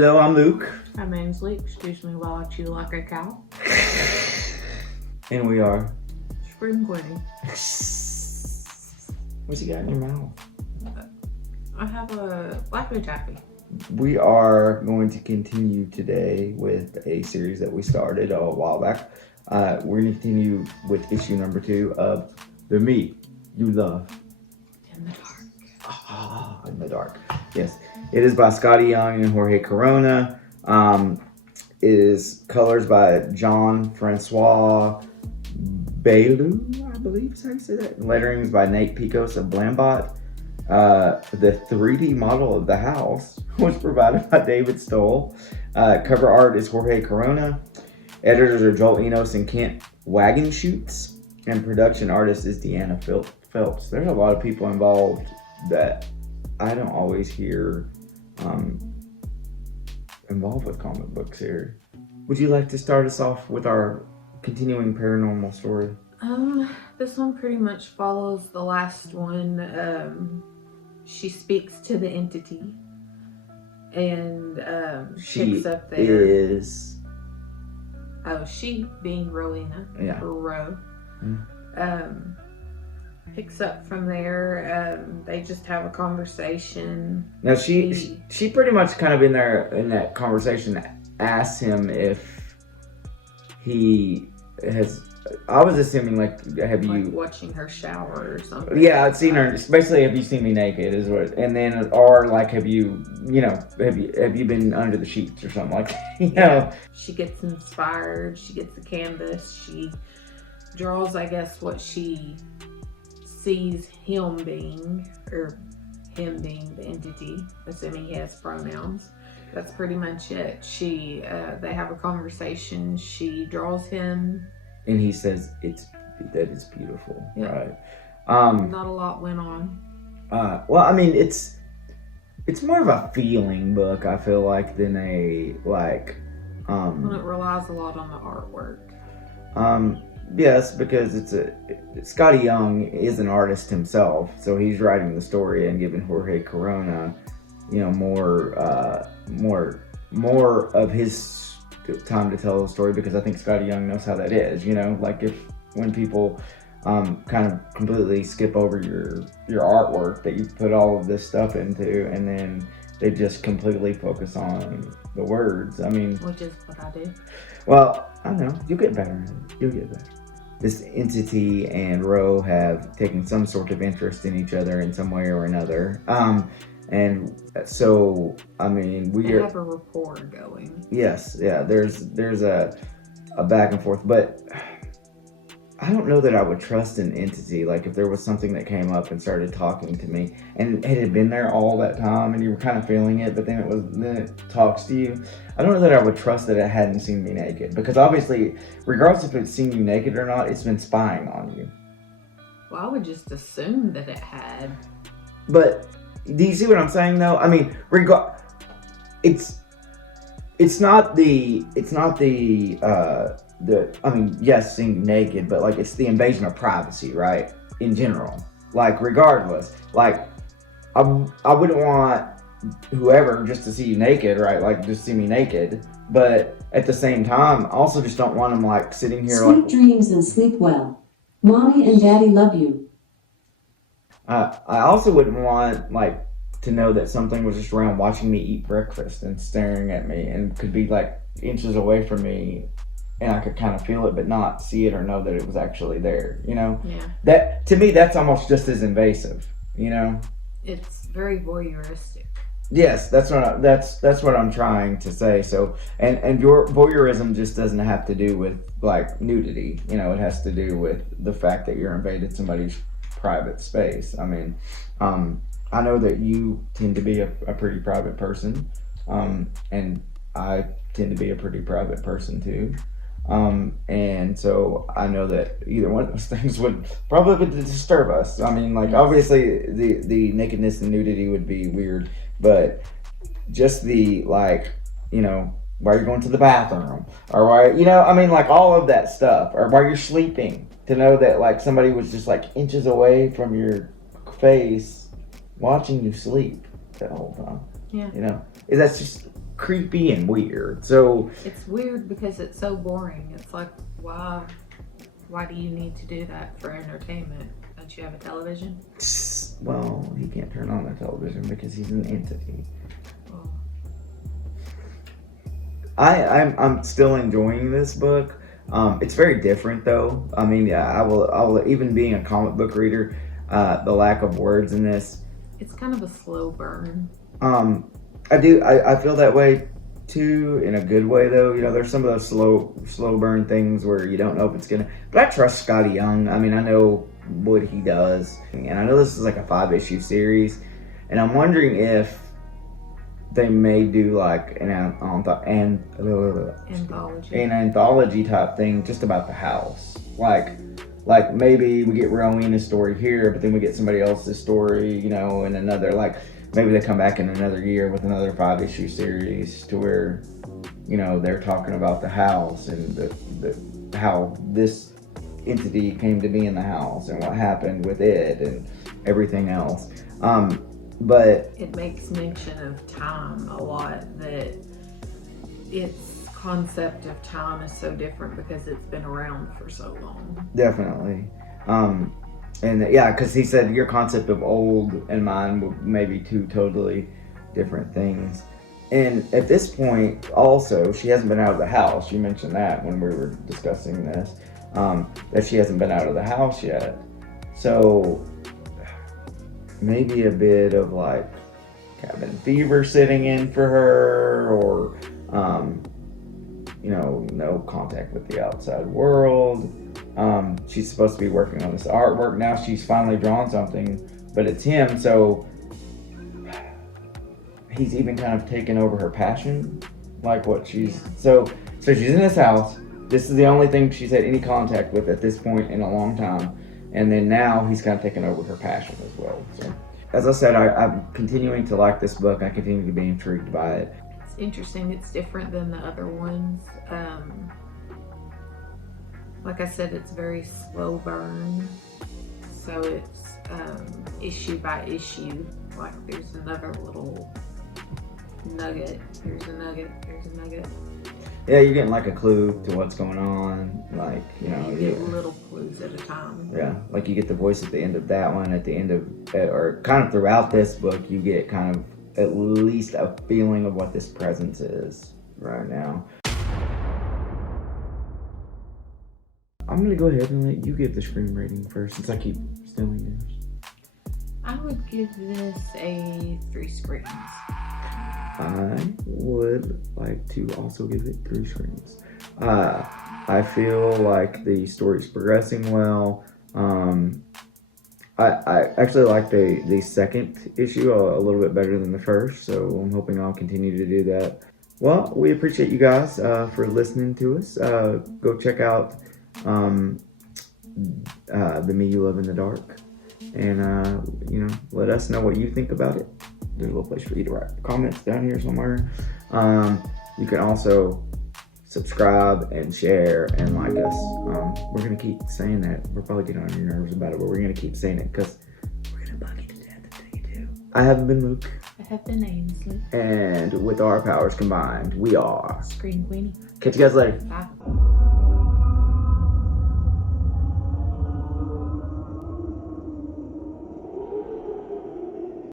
Hello, I'm Luke. My name's Luke. Excuse me while I chew like a cow. And we are. Spring Queenie. What's you got in your mouth? I have a Laffy Taffy. We are going to continue today with a series that we started a while back. We're going to continue with issue number 2 of The Meat You Love. In the dark. In the dark. Yes. It is by Skottie Young and Jorge Corona. It is colors by John Francois Bailou, I believe is how you say that. Letterings by Nate Picos of Blambot. The 3D model of the house was provided by David Stoll. Cover art is Jorge Corona. Editors are Joel Enos and Kent Wagenschutz. And production artist is Deanna Phelps. There's a lot of people involved that I don't always hear involved with comic books here. Would you like to start us off with our continuing paranormal story? This one pretty much follows the last one. She speaks to the entity and She picks up there. is She being Rowena. Yeah. Or Row. Mm. Picks up from there. They just have a conversation. Now she pretty much kind of in that conversation asks him if he has. I was assuming have you watching her shower or something? Yeah, I'd seen her. Basically, have you seen me naked? Is what, and then or have you have you been under the sheets or something like that? You know. She gets inspired. She gets the canvas. She draws, I guess, what she sees him being, or him being the entity, assuming he has pronouns. That's pretty much it. They have a conversation. She draws him. And he says that it's beautiful, yeah. Right? Not a lot went on. Well, I mean, it's more of a feeling book, I feel like, than a Well, it relies a lot on the artwork. Yes, because Skottie Young is an artist himself, so he's writing the story and giving Jorge Corona, more of his time to tell the story, because I think Skottie Young knows how that is. When people kind of completely skip over your artwork that you put all of this stuff into, and then they just completely focus on the words. I mean, which is what I do. Well, I know you'll get better. This entity and Ro have taken some sort of interest in each other in some way or another. And so, I mean, we have a rapport going. Yes, yeah. There's a back and forth, but I don't know that I would trust an entity. Like, if there was something that came up and started talking to me, and it had been there all that time, and you were kind of feeling it, but then it talks to you. I don't know that I would trust that it hadn't seen me naked, because obviously, regardless if it's seen you naked or not, it's been spying on you. Well, I would just assume that it had. But do you see what I'm saying, though? I mean, it's not the I mean, yes, seeing naked, but it's the invasion of privacy, right? In general, regardless, I wouldn't want whoever just to see you naked, right? Just see me naked, but at the same time, I also just don't want them sitting here. Sweet dreams and sleep well. Mommy and Daddy love you. I also wouldn't want to know that something was just around watching me eat breakfast and staring at me, and could be inches away from me, and I could kind of feel it but not see it or know that it was actually there. Yeah. That, to me, that's almost just as invasive. It's very voyeuristic. Yes, that's what I'm trying to say. So, and your voyeurism just doesn't have to do with nudity. It has to do with the fact that you're invaded somebody's private space. I mean, I know that you tend to be a pretty private person, and I tend to be a pretty private person too. And so I know that either one of those things would probably disturb us. I mean, obviously the nakedness and nudity would be weird, but just the why you're going to the bathroom, or why, I mean, all of that stuff, or while you're sleeping, to know that somebody was just inches away from your face watching you sleep the whole time. Yeah. That's just creepy and weird. So It's weird because it's so boring. It's like, why do you need to do that for entertainment? Don't you have a television? well, he can't turn on the television because he's an entity. Well, I'm still enjoying this book. It's very different though. I mean, yeah, I will even being a comic book reader, the lack of words in this. it's kind of a slow burn. I feel that way too, in a good way though. You know, there's some of those slow burn things where you don't know if it's gonna, but I trust Skottie Young. I mean, I know what he does, and I know this is like a 5-issue series, and I'm wondering if they may do like an anthology type thing just about the house, like maybe we get Rowena's story here, but then we get somebody else's story, you know, in another, like maybe they come back in another year with another 5-issue series to where, you know, they're talking about the house and the how this entity came to be in the house and what happened with it and everything else. But It makes mention of time a lot, that its concept of time is so different because it's been around for so long. definitely. And yeah, because he said your concept of old and mine may be two totally different things. And at this point, also, she hasn't been out of the house. You mentioned that when we were discussing this, that she hasn't been out of the house yet. So maybe a bit of like cabin fever sitting in for her, or you know, no contact with the outside world. She's supposed to be working on this artwork now. She's finally drawn something, but it's him, so he's even kind of taken over her passion, like what she's so she's in this house. This is the only thing she's had any contact with at this point in a long time, and then now he's kind of taken over her passion as well. So as I said, I'm continuing to like this book. I continue to be intrigued by it. It's interesting. It's different than the other ones. Like I said, it's very slow burn. So it's issue by issue. Like there's another little nugget. There's a nugget. There's a nugget. Yeah, you're getting like a clue to what's going on. Like, you know, You get little clues at a time. yeah, like you get the voice at the end of that one, at the end of, or kind of throughout this book, you get kind of at least a feeling of what this presence is right now. I'm gonna go ahead and let you give the screen rating first, since I keep stealing yours. I would give this a 3 screens. I would like to also give it 3 screens. I feel like the story's progressing well. I actually like the second issue a little bit better than the first, so I'm hoping I'll continue to do that. Well, we appreciate you guys for listening to us. Go check out The Me You Love in the Dark, and you know, let us know what you think about it. There's a little place for you to write comments down here somewhere. You can also subscribe and share and like us. We're gonna keep saying that. We're probably getting on your nerves about it, but we're gonna keep saying it because we're gonna bug you to death until you do. I have been Luke. I have been Ainsley. And with our powers combined, we are Screen Queenie. Catch you guys later. Bye.